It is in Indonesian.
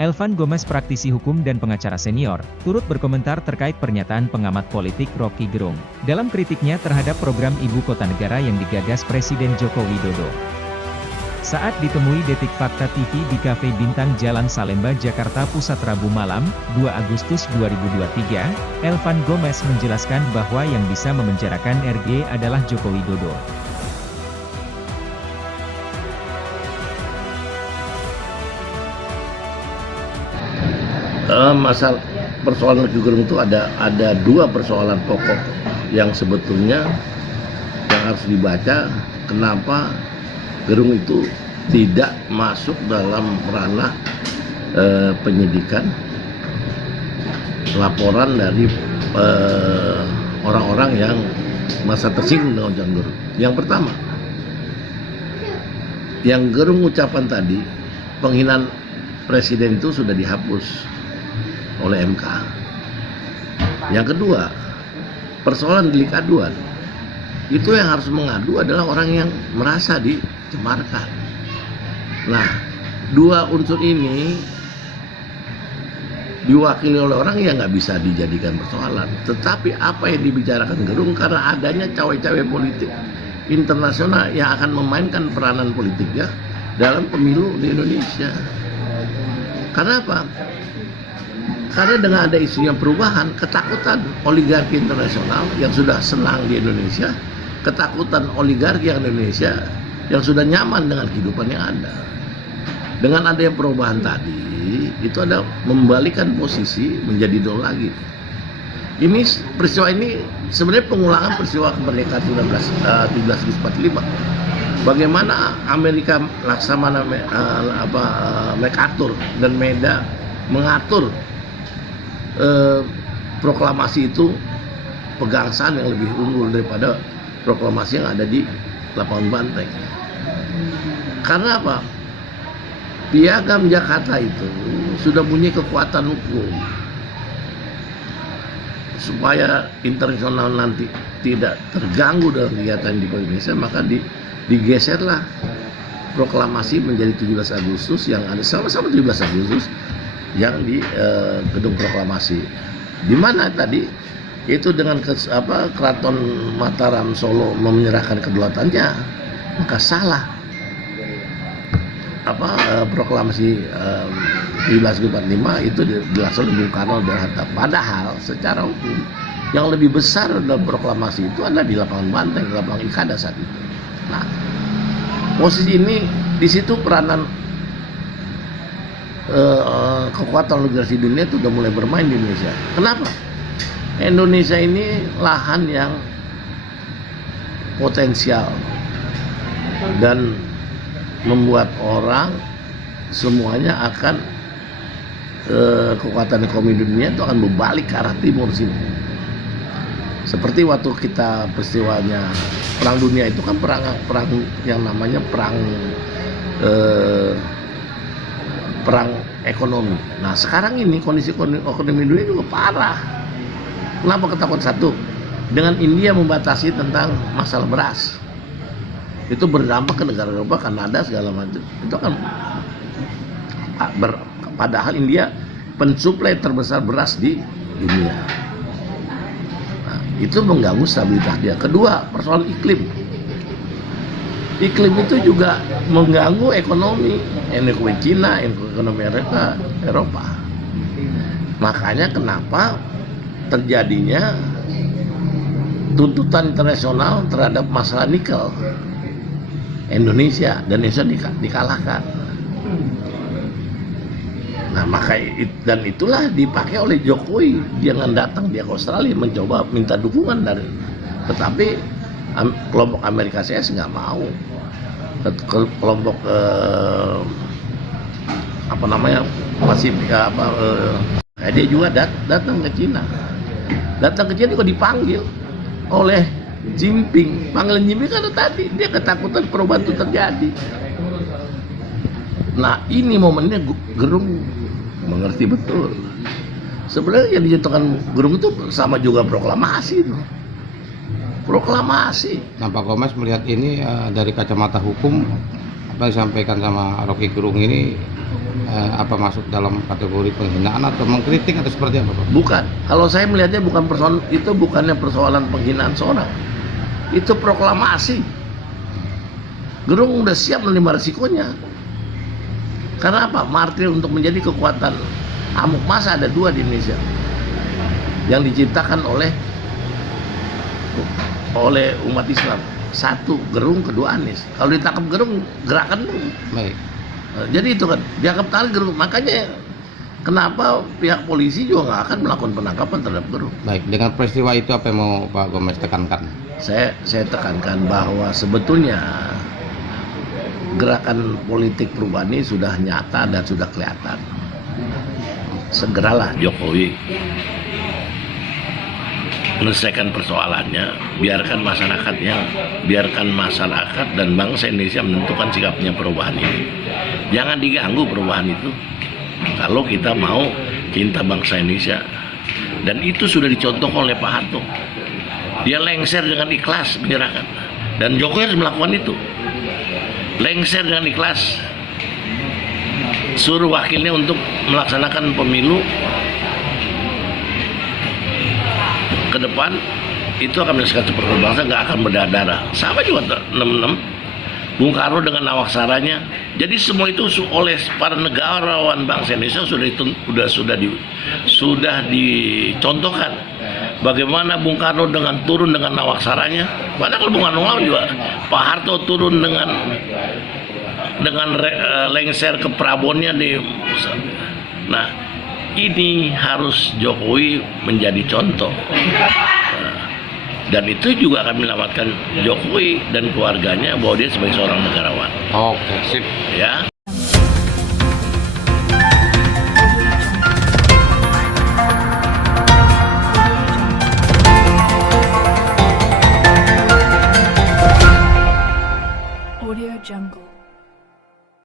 Elvan Gomez, praktisi hukum dan pengacara senior, turut berkomentar terkait pernyataan pengamat politik Rocky Gerung dalam kritiknya terhadap program Ibu Kota Negara yang digagas Presiden Joko Widodo. Saat ditemui Detik Fakta TV di Cafe Bintang Jalan Salemba, Jakarta Pusat Rabu malam, 2 Agustus 2023, Elvan Gomez menjelaskan bahwa yang bisa memenjarakan RG adalah Joko Widodo. Masalah persoalan Rocky Gerung itu ada dua persoalan pokok yang sebetulnya yang harus dibaca. Kenapa Gerung itu tidak masuk dalam ranah penyidikan laporan dari orang-orang yang merasa tersinggung dengan ucapan Gerung. Yang pertama, yang Gerung ucapan tadi, penghinaan presiden itu sudah dihapus oleh MK. Yang kedua, persoalan delik aduan, itu yang harus mengadu adalah orang yang merasa dicemarkan. Nah, dua unsur ini diwakili oleh orang yang nggak bisa dijadikan persoalan. Tetapi apa yang dibicarakan Gerung karena adanya cawe-cawe politik internasional yang akan memainkan peranan politiknya dalam pemilu di Indonesia. Karena apa? Karena dengan ada isunya perubahan, ketakutan oligarki internasional yang sudah senang di Indonesia, ketakutan oligarki yang Indonesia yang sudah nyaman dengan kehidupan yang ada. Dengan adanya perubahan tadi, itu ada membalikan posisi menjadi nol lagi. Ini peristiwa ini sebenarnya pengulangan peristiwa kemerdekaan 1745. Bagaimana Amerika Laksamana MacArthur dan Meda mengatur proklamasi itu pegangsaan yang lebih unggul daripada proklamasi yang ada di lapangan banteng. Karena apa? Piagam Jakarta itu sudah punya kekuatan hukum supaya internasional nanti tidak terganggu dalam kegiatan di Indonesia, maka digeserlah proklamasi menjadi 17 Agustus yang ada sama-sama 17 Agustus yang di gedung proklamasi, di mana tadi itu dengan Keraton Mataram Solo menyerahkan kedaulatannya, maka salah proklamasi 1745 itu dilaksanakan Bung Karno dan Hatta. Padahal secara hukum yang lebih besar dalam proklamasi itu adalah di lapangan banteng, lapangan Ikada saat itu. Nah, posisi ini di situ peranan kekuatan oligarki dunia itu udah mulai bermain di Indonesia. Kenapa? Indonesia ini lahan yang potensial dan membuat orang semuanya akan kekuatan ekonomi dunia itu akan berbalik ke arah timur sini. Seperti waktu kita peristiwanya Perang Dunia itu kan perang yang namanya perang ekonomi. Nah, sekarang ini kondisi ekonomi dunia juga parah. Kenapa ketakutan? Satu, dengan India membatasi tentang masalah beras, itu berdampak ke negara Eropa, Kanada segala macam. Itu kan padahal India pensuplai terbesar beras di dunia. Nah, itu mengganggu stabilitas dia. Kedua, persoalan iklim. Iklim itu juga mengganggu ekonomi Cina, ekonomi Eropa. Makanya kenapa terjadinya tuntutan internasional terhadap masalah nikel Indonesia, dan Indonesia dikalahkan. Nah, dan itulah dipakai oleh Jokowi. Dia datang dia ke Australia mencoba minta dukungan dari, tetapi kelompok Amerika CS nggak mau. Kelompok dia juga datang ke Cina. Datang ke Cina juga dipanggil oleh Jinping. Panggilan Jinping karena tadi dia ketakutan perubahan itu terjadi. Nah, ini momennya Gerung mengerti betul. Sebenarnya yang dijatuhkan Gerung itu sama juga proklamasi itu. Proklamasi. Nah, Pak Gomez melihat ini dari kacamata hukum apa yang disampaikan sama Rocky Gerung ini apa masuk dalam kategori penghinaan atau mengkritik atau seperti apa, Pak? Bukan. Kalau saya melihatnya itu bukannya persoalan penghinaan seorang. Itu proklamasi. Gerung udah siap menerima resikonya. Karena apa? Martir untuk menjadi kekuatan amuk massa ada dua di Indonesia. Yang diciptakan oleh umat Islam. Satu Gerung, kedua Anies. Kalau ditangkap Gerung, gerakan tuh. Baik. Jadi itu kan dianggap tarik Gerung. Makanya kenapa pihak polisi juga nggak akan melakukan penangkapan terhadap Gerung. Baik, dengan peristiwa itu apa yang mau Pak Gomez tekankan? Saya tekankan bahwa sebetulnya gerakan politik perubahan ini sudah nyata dan sudah kelihatan. Segeralah Jokowi menyelesaikan persoalannya, biarkan masyarakat dan bangsa Indonesia menentukan sikapnya perubahan ini. Jangan diganggu perubahan itu kalau kita mau cinta bangsa Indonesia. Dan itu sudah dicontohkan oleh Pak Harto. Dia lengser dengan ikhlas menyerahkan, dan Jokowi harus melakukan itu. Lengser dengan ikhlas, suruh wakilnya untuk melaksanakan pemilu ke depan, itu akan menyelesaikan seperti bangsa, nggak akan berdarah. Sama juga 66 Bung Karno dengan awaksaranya. Jadi semua itu oleh para negarawan bangsa Indonesia sudah dicontohkan. Bagaimana Bung Karno turun dengan awaksaranya. Padahal kalau Bung Karno juga Pak Harto turun dengan lengser ke Prabonnya di. Nah, ini harus Jokowi menjadi contoh. Dan itu juga akan menyelamatkan Jokowi dan keluarganya bahwa dia sebagai seorang negarawan. Oke, sip. Ya. Audio Jungle.